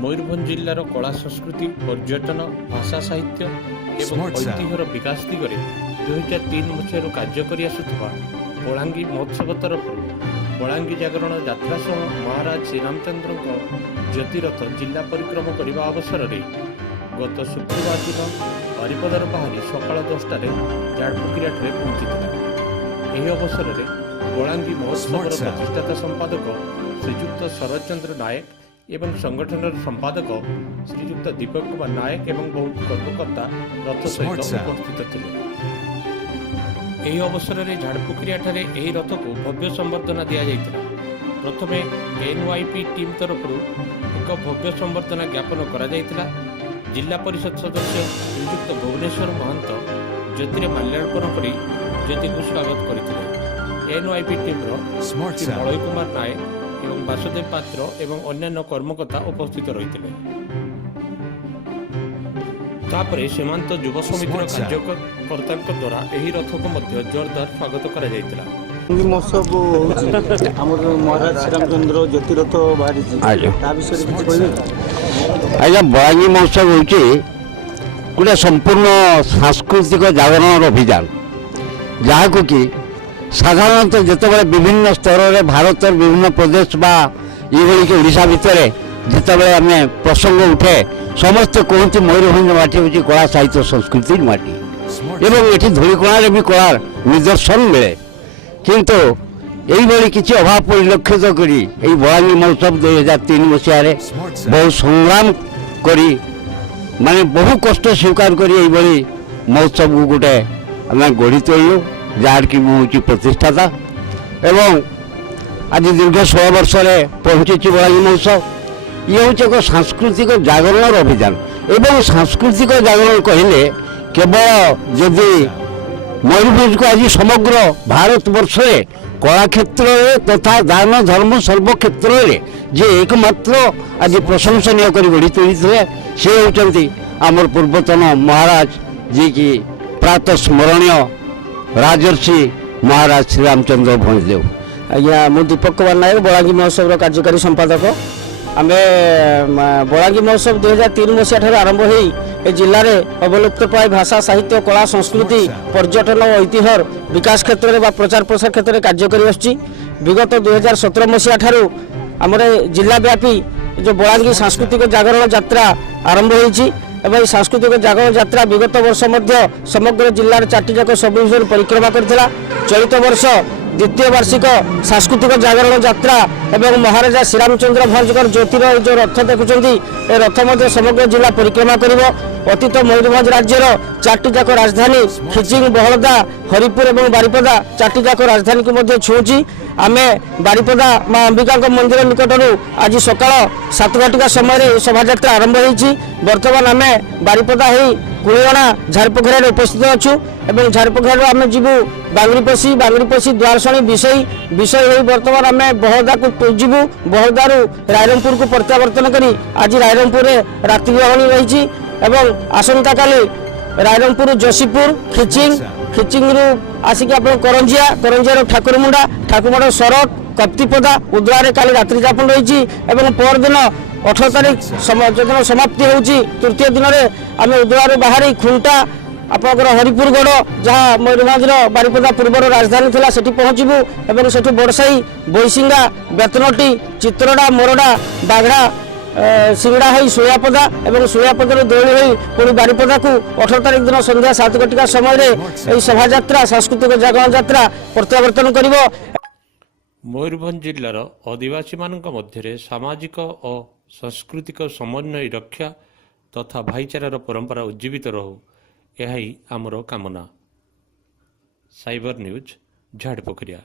मयूरभंज जिल्लार कला संस्कृति पर्यटन भाषा साहित्य एवं ऐतिह्यर विकास दिगरे 2003 मसीह कार्य कर बलांगी महोत्सव तरफ बलांगी जागरण यात्रा सह महाराज श्रीरामचंद्र ज्योतिरथ जिला परिक्रमा करने अवसर में गत शुक्रवार दिन बारिपदार बाहरी सकाल 10टार झाड़पुकिराठे पहुंची। यह अवसर में बलांगी महोत्सव प्रतिष्ठाता संपादक श्रीजुक्त शरद चंद्र नायक एवं संगठन संपादक श्रीजुक्त दीपक कुमार नायक एवं बहु कर्मकर्ता रथ सहित उपस्थित थे। यह अवसर में झाड़पुकिरियाठारे यह रथ को भव्य संबर्धना दि जाइतिला। प्रथमे एनवाईपी टीम तरफ एक भव्य संबर्धना ज्ञापन करा जाइतिला। जिला परिषद सदस्य श्रीजुक्त भुवनेश्वर महंत ज्योतिर माल्यार्पण कर ज्योति को स्वागत करते। NYP team Malay Kumar Nayak एवं वासुदेव पात्र एवं अन्यान्य कर्मकर्ता उपस्थित रही। तापरे सीमांत युव समितिर कार्यकर्ता द्वारा यही रथ को मध्य जोरदार स्वागत करा जायतिला। महोत्सव हमर महाराज श्रीरामचंद्र ज्योतिरथ बाहरी आज्ञा बलांगी महोत्सव हूँ गोटे संपूर्ण सांस्कृतिक जागरण अभियान जहाँ कि साधारणतः जिते विभिन्न स्तर में भारत विभिन्न प्रदेश बा ये ओडिशा भितर जिते आम प्रसंग उठे समस्ते कहते मयूरभंज माटी हूँ कला साहित्य संस्कृति माटी एवं ये धूलिकोणारे भी कलार निदर्शन मिले किंतु यही किसी अभाव परिलक्षित करी बलांगी महोत्सव 2003 मसीह बहुत संग्राम करी माने बहु कष्ट स्वीकार करी महोत्सव को गोटे आम गढ़ी तोलु जार की हूँ प्रतिष्ठाता एवं आज दीर्घ 16 वर्ष पहुँची बलांगी महोत्सव। ये हूँ एक सांस्कृतिक जागरण अभियान एवं सांस्कृतिक जागरण कहले केवल जदि मयूरभंज को आज समग्र भारत वर्ष कला क्षेत्र तथा दान धर्म सर्व क्षेत्र में जे एकमात्र आज प्रशंसनीय कर गढ़ी तोड़ी से होती आमर पूर्वतन महाराज जी की प्रातः स्मरणीय राजर्षि महाराज श्रीरामचंद्र भंजदेव। आज्ञा मु दीपक कुमार नायक बलांगी महोत्सव कार्यकारी संपादक। आम बलांगी महोत्सव 2003 मसीह आरंभ हो जिले में अवलुप्त प्राय भाषा साहित्य कला संस्कृति पर्यटन और ऐतिह्य विकास क्षेत्र में प्रचार प्रसार क्षेत्र में कार्य कर विगत 2017 मसीह आमर जिला व्यापी जो बलांगी सांस्कृतिक जागरण यात्रा आरंभ होती एवं सांस्कृतिक जागरण यात्रा विगत वर्ष मध्य समग्र जिलार 4टी जाक सब परिक्रमा करथिला। चलित वर्ष द्वितीय वार्षिक सांस्कृतिक जागरण यात्रा एवं महाराजा श्रीरामचंद्र भंजकर ज्योतिर जो रथ देखुंट रथ मध्य समग्र जिला परिक्रमा कर अतीत मयूरभंज राज्यर 4टी जाक राजधानी खिचिंग बहलदा हरिपुर और बारिपदा 4टी जाक राजधानी को छुँची। आम बारिपदा माँ अंबिका मंदिर निकटर आज सकाल 7 घटिका समय शोभा आरंभ होती। बर्तमान आम बारिपदा हो कुड़ीगणा झारपोखर उपस्थित अच्छु और झारपोखर आम जीवु बांगरीपशी द्वारशणी विषय हो बर्तमान आम बहदा को जीवु बहदारू रायरंगपुर को प्रत्यावर्तन करी आज रायरंगपुर रात्रि ग्रहणी रही एवं आसंता काली रायरंगपुर जोशीपुर खिचिंग आसिक आप करंजिया ठाकुरमुंडा सरक कप्तिपदा उद्रारे काली रात्रि यापन रही और परदिन 18 तारीख जो समाप्ति होची तृतीय दिन में आम उद्रारू बाहरी खुंटा आपंकर हरिपुरगढ़ जहाँ मयूरभंज बारिपदा पूर्वर राजधानी थिला सेठी पहुँचबू और सेठू बड़साई बोईसिंगा बेतनटी चित्रड़ा मोरडा बागड़ा सिंगड़ा हो सुयापदा और सुयापदार दौड़ी हो पुणी बारिपदा को 18 तारीख दिन संध्या 7 घटिका समय शोभा यात्रा सांस्कृतिक जागरण यात्रा प्रत्यावर्तन कर। मयूरभंज जिलार आदिवासी मध्य सामाजिक और सांस्कृतिक समन्वय रक्षा तथा भाईचारार परंपरा उज्जीवित रहू यही आमर कामना। Cyber news झाड़पोखरिया।